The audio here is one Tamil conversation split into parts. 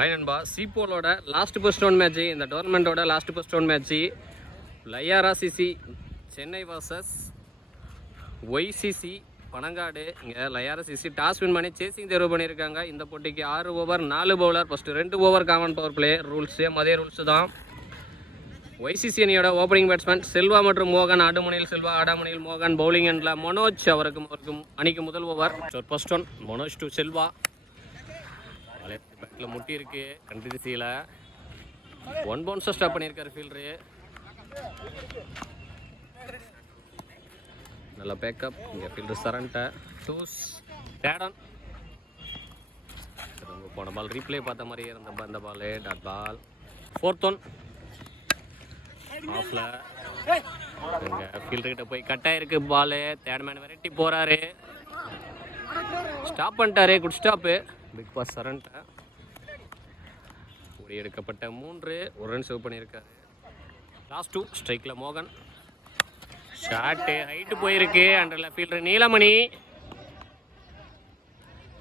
ஹாய் நண்பா, சிபோலோட லாஸ்ட் ஃபர்ஸ்ட் ரவுண்ட் மேட்ச்சு, இந்த டோர்னமெண்ட்டோட last first round match Layara CC Chennai versus YCC Panangadu. இங்கே லயாரா சிசி டாஸ் வின் பண்ணி சேசிங் தேர்வு பண்ணியிருக்காங்க. இந்த போட்டிக்கு 6 over 4 bowler. First 2 over common power play. Rules same, அதே ரூல்ஸ் தான். ஒய்சிசி அணியோட ஓப்பனிங் பேட்ஸ்மேன் செல்வா மற்றும் மோகன். ஆடுமணியில் செல்வா, ஆடாமணியில் மோகன். பவுலிங் எண்டில் மனோஜ். அவருக்கு அணிக்கு முதல் over. First one Manoj to Selva. Battle முட்டி இருக்கு கண்டினியூஸியில். 1 பவுன்ஸாக ஸ்டாப் பண்ணியிருக்காரு ஃபீல்டரு. நல்ல பேக்கப். இங்கே ஃபீல்டர் சரண்ட்டை டூஸ் டேடன். போன பால் ரீப்ளே பார்த்த மாதிரியே இருந்த அந்த பால் டாட் பால். 4th ஒன் ஆஃபில். இங்கே ஃபீல்டர்கிட்ட போய் கட்டாயிருக்கு பால். தேர்ட் மேன் வெரைட்டி போகிறாரு, ஸ்டாப் பண்ணிட்டாரு. Good stop. பிக் பாஸ் சரண்ட்டை எடுக்கப்பட்ட 3 1 ரன் சேவ் பண்ணியிருக்காரு. லாஸ்ட் 2 ஸ்ட்ரைக்கில் மோகன். ஷாட்டு ஹைட்டு போயிருக்கு. அண்டரில் ஃபீல்டர் நீலமணி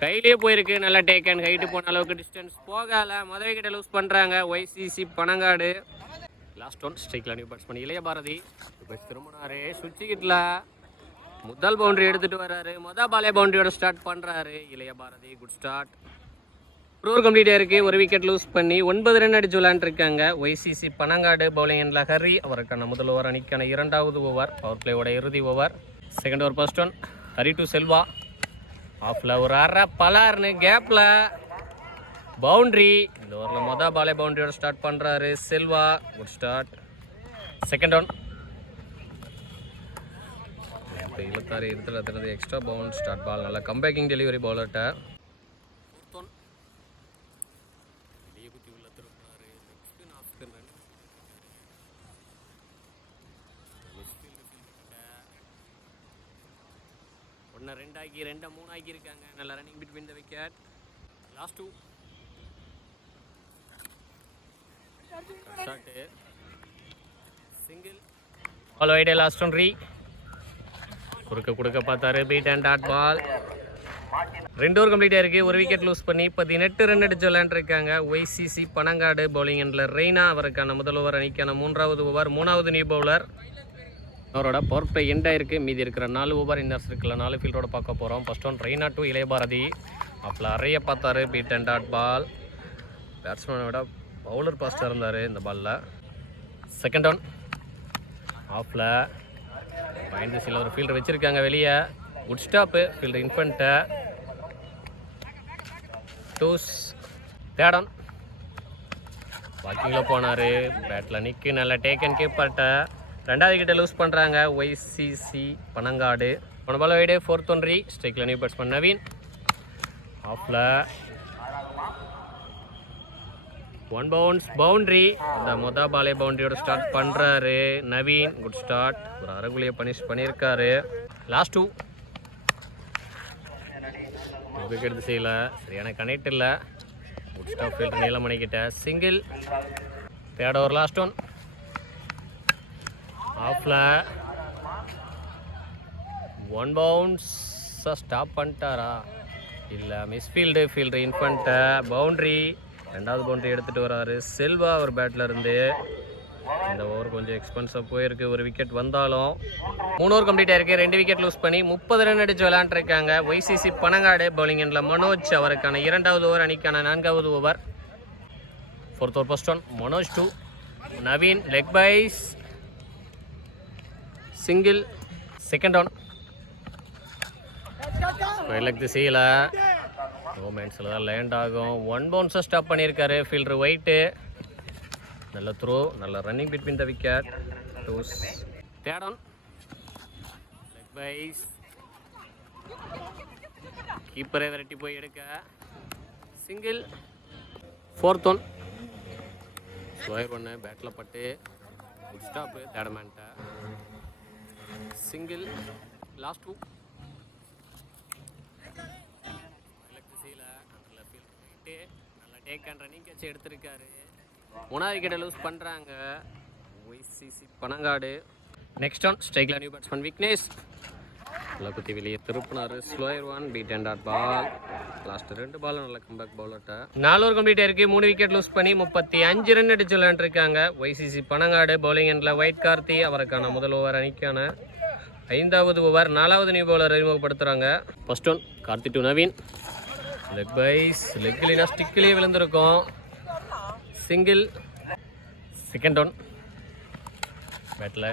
கையிலே போயிருக்கு. நல்லா டேக் அண்ட் ஹைட்டு போன அளவுக்கு டிஸ்டன்ஸ் போகலை. மதுரை கிட்ட லூஸ் பண்ணுறாங்க ஒய்சிசி பனங்காடு. லாஸ்ட் 1 ஸ்ட்ரைக்கில் நியூ பேட்ஸ்மேன் இளைய பாரதி. திரும்பினாரு சுவிட்ச் கிட்டில் முதல் பவுண்டரி எடுத்துகிட்டு வர்றாரு. பாலே பவுண்டரியோட ஸ்டார்ட் பண்ணுறாரு இளைய பாரதி. Good start. ஓவர் கம்ப்ளீட்டாக இருக்குது. ஒரு விக்கெட் லூஸ் பண்ணி 9 ரன் அடிச்சு விளையாண்டுருக்காங்க ஒய்சிசி பனங்காடு. பவுலிங் எண்டில் ஹரி. அவருக்கான முதல் ஓவர், அணிக்கான 2வது ஓவர், பவர் பிளேயோட இறுதி over. Second over first one Hari to Selva. ஆஃபில் ஒரு அரை பலார்னு கேப்பில் பவுண்ட்ரி. இந்த ஓவரில் பாலே பவுண்டரியோட ஸ்டார்ட் பண்ணுறாரு Selva. Good start. Second one இழுத்தாரு இருபத்தி எக்ஸ்ட்ரா பவுண்ட் ஸ்டார்ட் பால். நல்லா கம்பேக்கிங் டெலிவரி பவுலர்கிட்ட. ஒன்று 2 ஆக்கி 2 3 ஆக்கி இருக்காங்க. நல்ல running between the wicket. Last 2 shot single ball வைடே. லாஸ்ட் ஒன் ரீ கொடுக்க பார்த்தாரு. Beat and dot ball. 2 over கம்ப்ளீட்டாக இருக்குது. ஒரு விக்கெட் லூஸ் பண்ணி 18 ரன் அடிச்சு விளையாண்டுருக்காங்க ஒய்சிசி பனங்காடு. பவுலிங் எண்டில் ரெய்னா. அவருக்கான முதல் ஓவர், அணிக்கான 3வது ஓவர், 3வது நியூ பவுலர். அவரோட பவர் பிளே எண்ட் ஆயிருக்கு. மீதி இருக்கிற 4 ஓவர் இன்னர்ஸ் இருக்குல்ல, 4 ஃபீல்டோட பார்க்க போகிறோம். ஃபர்ஸ்ட் ஒன் ரெய்னா டு இளைய பாரதி. அப்போ அறைய பார்த்தாரு. Beat and dot ball. பேட்ஸ்மேனை விட பவுலர் பாஸ்டாக இருந்தார் இந்த பாலில். செகண்ட் ஒன் ஆஃபில் பயந்து சில ஒரு ஃபீல்டர் வச்சுருக்காங்க வெளியே. Good stop. ஃபீல்டர் இன்ஃபண்ட்டை டூஸ் தேர்ட் ஒன் வாக்கிங்கில் போனார். பேட்டில் நிற்கு. நல்லா டேக் அண்ட் கீப்பர்கிட்ட 2வது விக்கெட்டை லூஸ் பண்ணுறாங்க ஒய்சிசி பனங்காடு. போன பால் வைடே. 4th ஒன் ரீ ஸ்ட்ரைக்கில் நியூ பேட்ஸ்மேன் நவீன். ஆஃபில் 1 பவுன்ஸ் பவுண்ட்ரி. இந்த பாலே பவுண்டரியோட ஸ்டார்ட் பண்ணுறாரு நவீன். Good start. ஒரு அரைகுலியை பனிஷ் பண்ணியிருக்காரு. லாஸ்ட் 2 விக்கெட் எடுத்து செய்யல. சரியான கனெக்ட் இல்லை. Good stop. ஃபீல்டர் நீலமணிக்கிட்ட single. Third over last one ஆஃபில் 1 பவுன்ஸாக ஸ்டாப் பண்ணிட்டாரா இல்லை மிஸ்ஃபீல்டு. ஃபீல்டு இன்ஃபண்ட்டை பவுண்ட்ரி. 2வது பவுண்டரி எடுத்துகிட்டு வராரு செல்வா ஒரு பேட்டில் இருந்து. இந்த ஓவர் கொஞ்சம் எக்ஸ்பென்ஸாக போயிருக்கு. ஒரு விக்கெட் வந்தாலும் 3 ஓவர் கம்ப்ளீட் ஆயிருக்கு. 2 விக்கெட் லூஸ் பண்ணி 30 ரன் அடிச்சு விளையாண்டுருக்காங்க ஒய்சிசி பனங்காடு. பவுலிங் எண்டில் மனோஜ். அவருக்கான 2வது ஓவர், அணிக்கான 4வது over. 4th over first one Manoj to Naveen. Leg byes single. Second one leg திசையில் மூமெண்ட்ஸில் தான் லேண்ட் ஆகும். 1 பவுன்ஸாக ஸ்டாப் பண்ணியிருக்காரு ஃபீல்டர் ஒயிட்டு. நல்ல த்ரோ, நல்ல running between the wicket. Twos third one leg byes. கீப்பரே விரட்டி போய் எடுக்க சிங்கிள். 4th ஒன் ஸ்கொயர் பண்ண பேட்டில் பட்டு குட் ஸ்டாப்பு. தேர்ட் மேன்ட்ட சிங்கிள். லாஸ்ட் 2 நல்லா டேக் அண்ட் ரன்னிங் கேட்ச் எடுத்திருக்காரு. 3வது விக்கெட்டை லூஸ் பண்ணுறாங்க ஒய்சிசி பனங்காடு. நெக்ஸ்ட் ஒன் ஸ்ட்ரைக்கில் நியூ பேட்ஸ்மேன் விக்னேஷ். நல்லா குத்தி வெளியே திருப்பினார். Slower one beat and dot ball. Last 2 ball நல்ல கம்பேக் பவுலர்ட்ட 4 ஓவர் கம்ப்ளீட் ஆயிருக்கு. 3 விக்கெட் லூஸ் பண்ணி 35 ரன் அடிச்சு விளையாண்டுருக்காங்க. YCC பனங்காடு. பவுலிங் எண்டில் ஒயிட் கார்த்தி. அவருக்கான முதல் ஓவர் அணிக்கான 5வது ஓவர். 4வது நியூ பவுலர் அறிமுகப்படுத்துகிறாங்க. First one Karthi to Naveen. Leg byes. லெக்லினா ஸ்டிக்லேயே விழுந்திருக்கும். சிங்கிள். செகண்ட் ஒன் பேட்டில்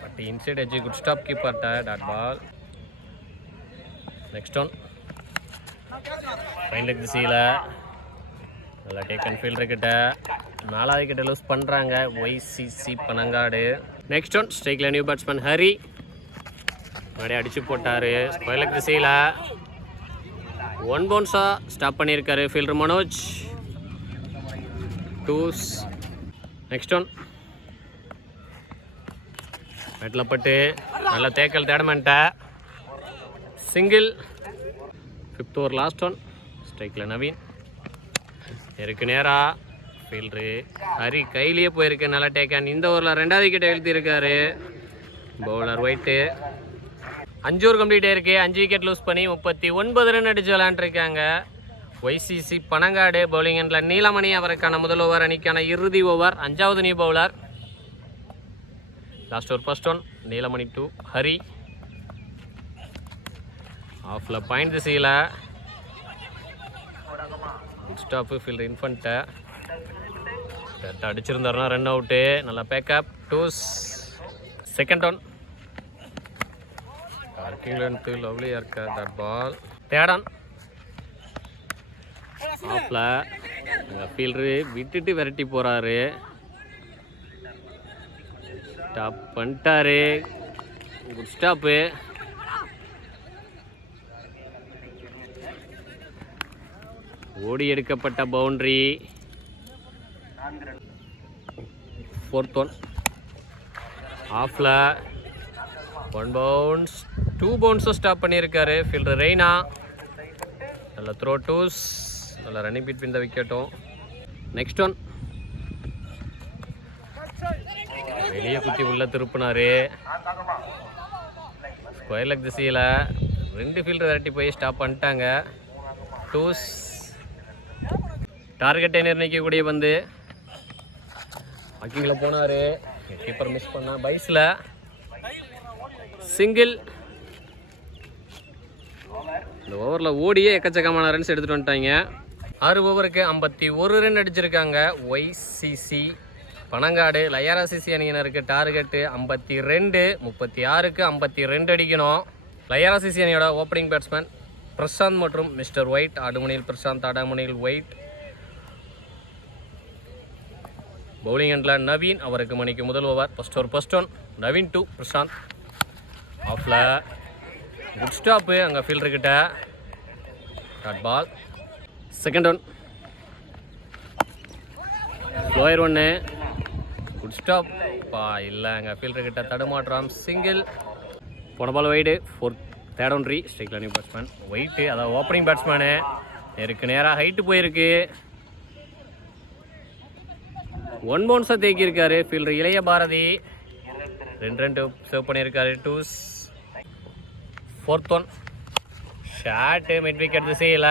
பட் இன்சைட் எட்ஜ். குட் ஸ்டாப் கீப்பர்ட்ட. Dot ball. Next one fine leg திசையில் நல்லா டேக்கன் ஃபீல்டர் கிட்ட 4வது கிட்ட லூஸ் பண்ணுறாங்க YCC பனங்காடு. நெக்ஸ்ட் ஒன் ஸ்ட்ரைக்கில் நியூ பேட்ஸ்மேன் ஹரி முன்னாடி அடிச்சு போட்டார். ஸ்கொயர் லெக் திசையில் 1 பவுன்ஸாக ஸ்டாப் பண்ணியிருக்காரு fielder Manoj. Twos. Next one பேட்டில் பட்டு நல்ல தேக்கல் தேடமெண்ட்ட. Single. 5th over last one ஸ்ட்ரைக்கில் நவீன் இருக்கு நேராக ஃபீல்டரு ஹரி கையிலேயே போயிருக்கு. நல்லா டேக்கன். இந்த ஓவரில் 2வது விக்கெட்டை எழுத்திருக்காரு பவுலர் ஒயிட்டு. 5 ஓவர் கம்ப்ளீட் ஆயிருக்கு. 5 விக்கெட் லூஸ் பண்ணி 39 ரன் அடிச்சு விளையாண்டுருக்காங்க YCC பனங்காடு. பவுலிங் எண்டில் நீலமணி. அவருக்கான முதல் ஓவர் அணிக்கான இறுதி ஓவர். 5வது new bowler. Last over first one Neelamani to Hari. ஆஃபில் பாயிண்ட் திசையில் குட் ஸ்டாப்பு ஃபீல்டர் இன்ஃபண்ட்டை அடிச்சிருந்தாருன்னா ரன் அவுட்டு. நல்லா பேக்கப். டூஸ். செகண்ட் ஒன் பார்க்கிங் லென்த்து லவ்லியாக இருக்கா. Dot ball. தேர்ட் ஒன் ஆஃபில் ஃபீல்டரு விட்டுட்டு விரட்டி போகிறாரு. ஸ்டாப் பண்ணிட்டாரு. Good stop. ஓடி எடுக்கப்பட்ட பவுண்டரி. 4th ஒன் ஆஃபில் 1 பவுன்ஸ் 2 பவுன்ஸும் ஸ்டாப் பண்ணியிருக்காரு ஃபீல்டர் ரெய்னா. நல்ல த்ரோ. டூஸ். நல்ல ரன்னிங் பிட்வீன் த விக்கெட்டும். நெக்ஸ்ட் ஒன் வெளியே குத்தி உள்ள திருப்பினார். ஸ்கொயர் லெக் திசையில் 2 ஃபீல்டர் விரட்டி போய் ஸ்டாப் பண்ணிட்டாங்க. டூஸ். டார்கெட்டை நிர்ணயிக்கக்கூடிய பந்து. வாக்கிங்கில் போனார். கீப்பர் மிஸ் பண்ணா. பைஸில் சிங்கிள். இந்த ஓவரில் ஓடியே எக்கச்சக்கமான ரன்ஸ் எடுத்துகிட்டு வந்துட்டாங்க. 6 ஓவருக்கு 51 ரன் அடிச்சிருக்காங்க YCC பனங்காடு. LIRRCC அணியினருக்கு டார்கெட்டு 52. 36க்கு 52 அடிக்கணும். LIRRCC அணியோட ஓப்பனிங் பேட்ஸ்மேன் பிரசாந்த் மற்றும் மிஸ்டர் ஒயிட். ஆடுமணியில் பிரசாந்த், ஆடாமணியில் ஒயிட். பவுலிங் எண்டில் நவீன். அவருக்கு மணிக்கு முதல் over. First one Naveen to Prashanth. ஆஃபில் குட் ஸ்டாப்பு அங்கே ஃபீல்டர்கிட்ட. Dot ball. Second one slower ஒன்று. குட் ஸ்டாப் இல்லை அங்கே ஃபீல்டர்கிட்ட தடுமாற்றம். சிங்கிள். போன பால் வைடு. தேர்ட் ஒன் ஸ்ட்ரைக்கில் நியூ பேட்ஸ்மேன் ஒயிட்டு. அதாவது ஓப்பனிங் பேட்ஸ்மேனு நேருக்கு நேராக ஹைட்டு போயிருக்கு. 1 பவுன்ஸாக தேக்கியிருக்காரு fielder Ilaya Bharathi. 2 run save பண்ணியிருக்காரு. டூஸ். 4th one shot mid wicket திசையில்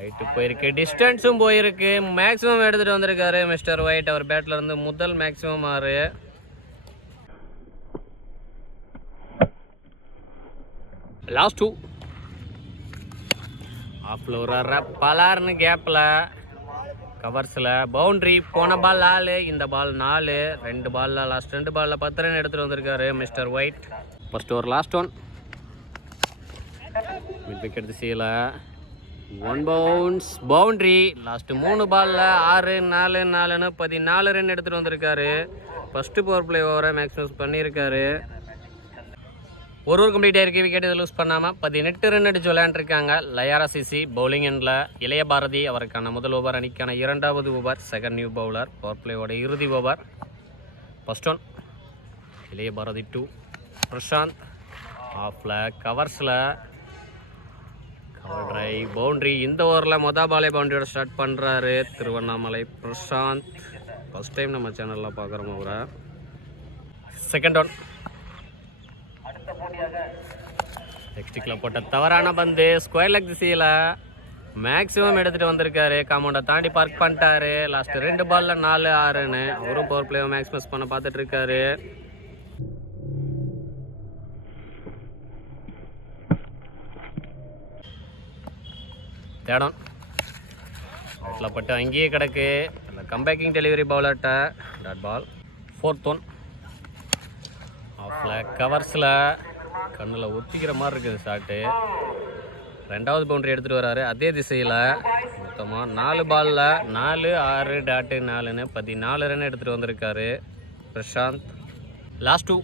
ஹைட்டு போயிருக்கு. டிஸ்டன்ஸும் போயிருக்கு. மேக்ஸிமம் எடுத்துகிட்டு வந்திருக்காரு மிஸ்டர் ஒயிட். அவர் பேட்டில் இருந்து முதல் மேக்ஸிமம் 6. லாஸ்ட் 2 ஆஃபில் ஒரு பலார்னு கேப்பில் கவர்ஸில் பவுண்ட்ரி. போன பால் 4. இந்த பால் 4. 2 பாலில் லாஸ்ட் 2 பாலில் 10 ரன் எடுத்துகிட்டு வந்திருக்காரு mister white. First over last one mid wicket திசையில் 1 பவுன்ஸ் பவுண்ட்ரி. லாஸ்ட் 3 பாலில் 6, 4, 4ன்னு 14 ரன் எடுத்துகிட்டு வந்திருக்காரு. ஃபஸ்ட்டு பவர் பிளே ஓவரை மேக்ஸிமம் பண்ணியிருக்காரு. ஒரு ஓவர் கம்ப்ளீட் ஆயிருக்கு. விக்கெட் இதை லூஸ் பண்ணாமல் 18 ரன் அடிச்சு விளையாண்டுருக்காங்க LIRRCC. பவுலிங் எண்டில் இளைய பாரதி. அவருக்கான முதல் ஓவர் அணிக்கான 2வது over. Second new bowler. Power பிளேயோட இறுதி ஓவர். ஃபர்ஸ்ட் ஒன் இளைய பாரதி டு பிரசாந்த். ஆஃபில் கவர்ஸில் கவர் டிரைவ் பவுண்ட்ரி. இந்த ஓவரில் பாலே பவுண்டரியோட ஸ்டார்ட் பண்ணுறாரு திருவண்ணாமலை பிரசாந்த். ஃபஸ்ட் டைம் நம்ம சேனலில் பார்க்குறோம் அவரை. செகண்ட் ஒன் நெக்ஸ்டிக்கில் போட்ட தவறான பந்து ஸ்கொயர் லெக் திசையில் மேக்ஸிமம் எடுத்துகிட்டு வந்திருக்காரு. காம்பவுண்டை தாண்டி பார்க் பண்ணிட்டாரு. லாஸ்ட்டு 2 பாலில் 4-6ன்னு அவரும் பவர் பிளேவை மேக்ஸிமஸ் பண்ண பார்த்துட்டு இருக்காரு. தேடம் வீட்டில் பட்டு அங்கேயே கிடக்கு. அந்த கம்பேக்கிங் டெலிவரி பவுலர்ட்ட டாட் பால். 4th ஒன் ஆஃபில் கவர்ஸில் கண்ணில் ஒத்திக்கிற மாதிரி இருக்குது ஷாட்டு. 2வது பவுண்டரி எடுத்துகிட்டு வராரு அதே திசையில். மொத்தமாக 4 பாலில் 4-6.4ன்னு 14 ரன் எடுத்துகிட்டு வந்திருக்காரு பிரசாந்த். லாஸ்ட் 2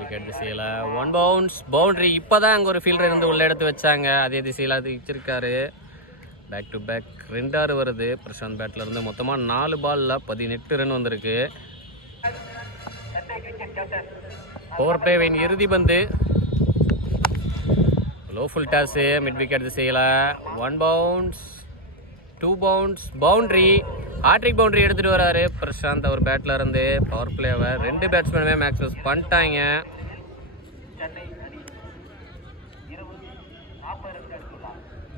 விக்கெட் திசையில் 1 பவுன்ஸ் பவுண்டரி. இப்போ தான் அங்கே ஒரு ஃபீல்டர் இருந்து உள்ளே எடுத்து வச்சாங்க. அதே திசையில் அது வச்சிருக்காரு. பேக் டு பேக் 2 6 வருது பிரசாந்த் பேட்டில் இருந்து. மொத்தமாக 4 பாலில் 18 ரன் வந்திருக்கு. பவர் பிளேவின் இறுதி பந்து லோ ஃபுல் டாஸு மிட் விக்கெட் திசையில் 1 bounce 2 bounce boundary. Hat trick boundary எடுத்துகிட்டு வராரு பிரசாந்த் அவர் பேட்டில் இருந்து. பவர் பிளேவை 2 பேட்ஸ்மேனுமே மேக்ஸிமஸ் பண்ணிட்டாங்க.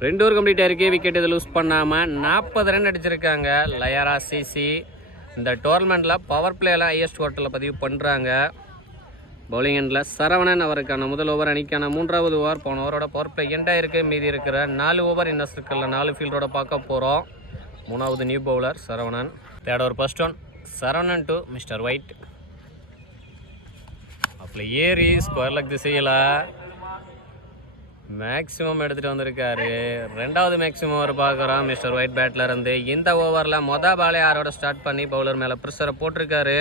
ரெண்டு ஓவர் கம்ப்ளீட் ஆயிருக்கு. விக்கெட் இதை லூஸ் பண்ணாமல் 40 ரன் அடிச்சிருக்காங்க லயாரா சிசி. இந்த டோர்னமெண்ட்டில் பவர் பிளேயெல்லாம் ஹையஸ்ட் ஓட்டலில் பதிவு பண்ணுறாங்க. பவுலிங் எண்டில் சரவணன் அவருக்கான முதல் ஓவர் அணிக்கான 3வது ஓவர். போன ஓவரோட பவர் பிளே எண்டாக இருக்குது. மீதி இருக்கிற 4 ஓவர் இன்னும் சர்க்கிளில் 4 ஃபீல்டரோட பார்க்க போகிறோம். 3வது new bowler Saravanan. 3rd over first one Saravanan to mister white. அப்போ ஏறி ஸ்கொயர் லெக் திசையில் மேக்ஸிமம் எடுத்துகிட்டு வந்திருக்காரு. 2வது மேக்ஸிமம் ஓவர் பார்க்குறோம் மிஸ்டர் ஒயிட் பேட்டில் இருந்து. இந்த ஓவரில் பாலே 6ஓட ஸ்டார்ட் பண்ணி பவுலர் மேலே ப்ரெஷரை போட்டிருக்காரு.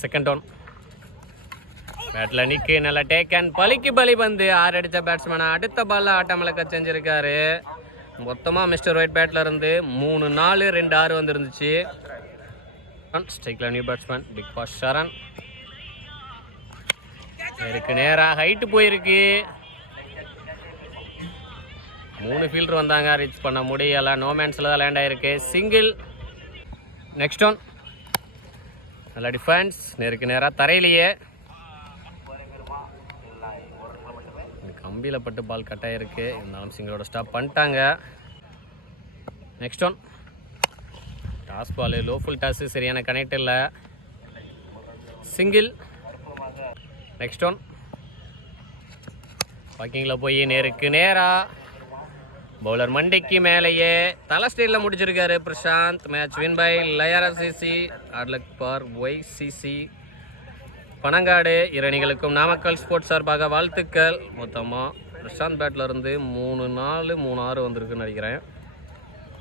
செகண்ட் ஒன் பேட்டில் நிற்கு நல்லா டேக்கன் பலிக்கு பலி பந்து 6 அடித்த பேட்ஸ்மேனை அடுத்த பாலில் ஆட்டமிழக்க செஞ்சுருக்காரு. மொத்தமாக மிஸ்டர் ஒயிட் பேட்டில் இருந்து 3-4 2-6 வந்துருந்துச்சு. ஸ்ட்ரைக்கில் நியூ பேட்ஸ்மேன் பிக் பாஸ் சரண். இருக்கு நேராக ஹைட்டு போயிருக்கு. 3 ஃபீல்டர் வந்தாங்க. ரீச் பண்ண முடியலை. நோமேன்ஸில் தான் லேண்ட் ஆகிருக்கு. சிங்கிள். நெக்ஸ்ட் ஒன் நல்ல டிஃபென்ஸ். நேருக்கு நேராக தரையிலேயே கம்பியில் பட்டு பால் கட் ஆகிருக்கு. இருந்தாலும் சிங்கிளோட ஸ்டாப் பண்ணிட்டாங்க. Next one toss ball low full toss சரியான கனெக்ட் இல்லை. சிங்கிள். நெக்ஸ்ட் ஒன் வாக்கிங்கில் போய் நேருக்கு நேராக பவுலர் மண்டிக்கு மேலேயே தலை ஸ்டைலில் முடிச்சிருக்காரு Prashanth. Match win by Layara CC. Hard luck for YCC Panangadu. இரணிகளுக்கும் நாமக்கல் ஸ்போர்ட்ஸ் சார்பாக வாழ்த்துக்கள். மொத்தமாக பிரசாந்த் பேட்டில் இருந்து 3-4 3-6 வந்திருக்குன்னு நினைக்கிறேன்.